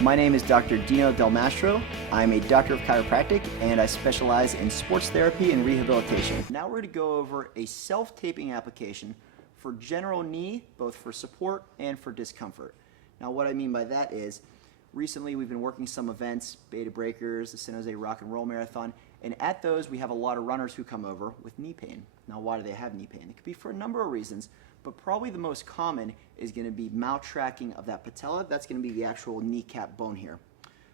My name is Dr. Dino Del Mastro. I'm a doctor of chiropractic and I specialize in sports therapy and rehabilitation. Now we're going to go over a self-taping application for general knee, both for support and for discomfort. Now what I mean by that is, recently we've been working some events, Beta Breakers, the San Jose Rock and Roll Marathon, and at those we have a lot of runners who come over with knee pain. Now why do they have knee pain? It could be for a number of reasons, but probably the most common is going to be maltracking of that patella. That's going to be the actual kneecap bone here.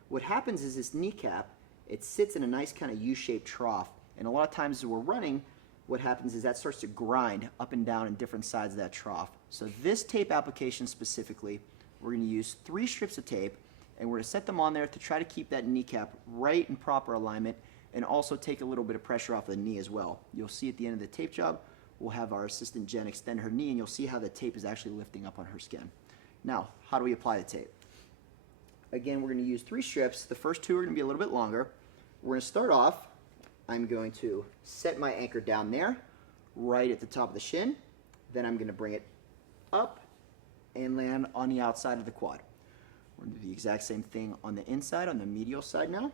What happens is this kneecap, it sits in a nice kind of U-shaped trough, and a lot of times as we're running, what happens is that starts to grind up and down in different sides of that trough. So this tape application specifically, we're going to use 3 strips of tape, and we're going to set them on there to try to keep that kneecap right in proper alignment and also take a little bit of pressure off the knee as well. You'll see at the end of the tape job, we'll have our assistant Jen extend her knee and you'll see how the tape is actually lifting up on her skin. Now, how do we apply the tape? Again, we're going to use 3 strips. The first 2 are going to be a little bit longer. We're going to start off, I'm going to set my anchor down there, right at the top of the shin. Then I'm going to bring it up and land on the outside of the quad. We're going to do the exact same thing on the inside, on the medial side now.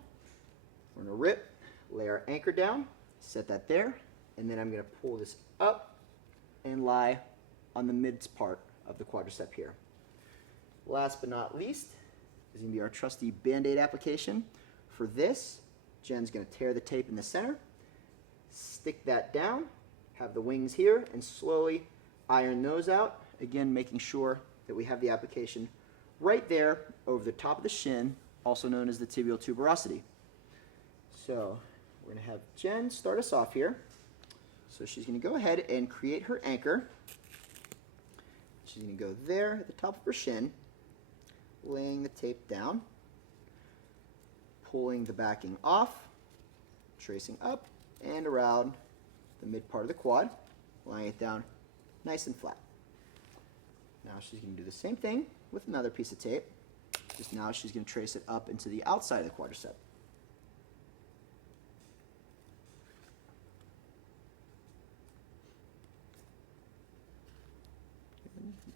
We're going to rip, lay our anchor down, set that there, and then I'm going to pull this up and lie on the mid part of the quadricep here. Last but not least is going to be our trusty Band-Aid application. For this, Jen's going to tear the tape in the center, stick that down, have the wings here, and slowly iron those out, again making sure that we have the application right there over the top of the shin, also known as the tibial tuberosity. So we're going to have Jen start us off here. So she's going to go ahead and create her anchor. She's going to go there at the top of her shin, laying the tape down, pulling the backing off, tracing up and around the mid part of the quad, laying it down nice and flat. Now she's going to do the same thing with another piece of tape. Just now she's going to trace it up into the outside of the quadricep.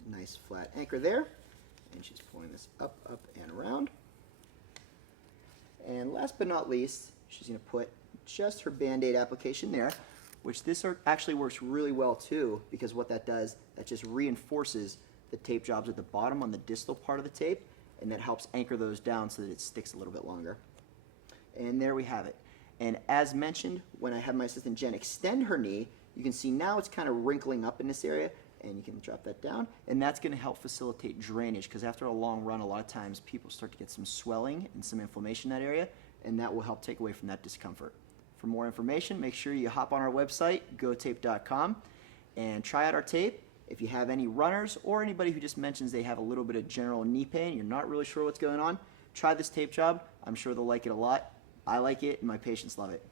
Nice flat anchor there, and she's pulling this up, up, and around. And last but not least, she's going to put just her Band-Aid application there, which this actually works really well too, because what that does, that just reinforces the tape jobs at the bottom on the distal part of the tape, and that helps anchor those down so that it sticks a little bit longer. And there we have it. And as mentioned, when I have my assistant Jen extend her knee, you can see now it's kind of wrinkling up in this area, and you can drop that down, and that's going to help facilitate drainage, because after a long run, a lot of times people start to get some swelling and some inflammation in that area, and that will help take away from that discomfort. For more information, make sure you hop on our website, GoTape.com, and try out our tape. If you have any runners or anybody who just mentions they have a little bit of general knee pain, you're not really sure what's going on, try this tape job. I'm sure they'll like it a lot. I like it, and my patients love it.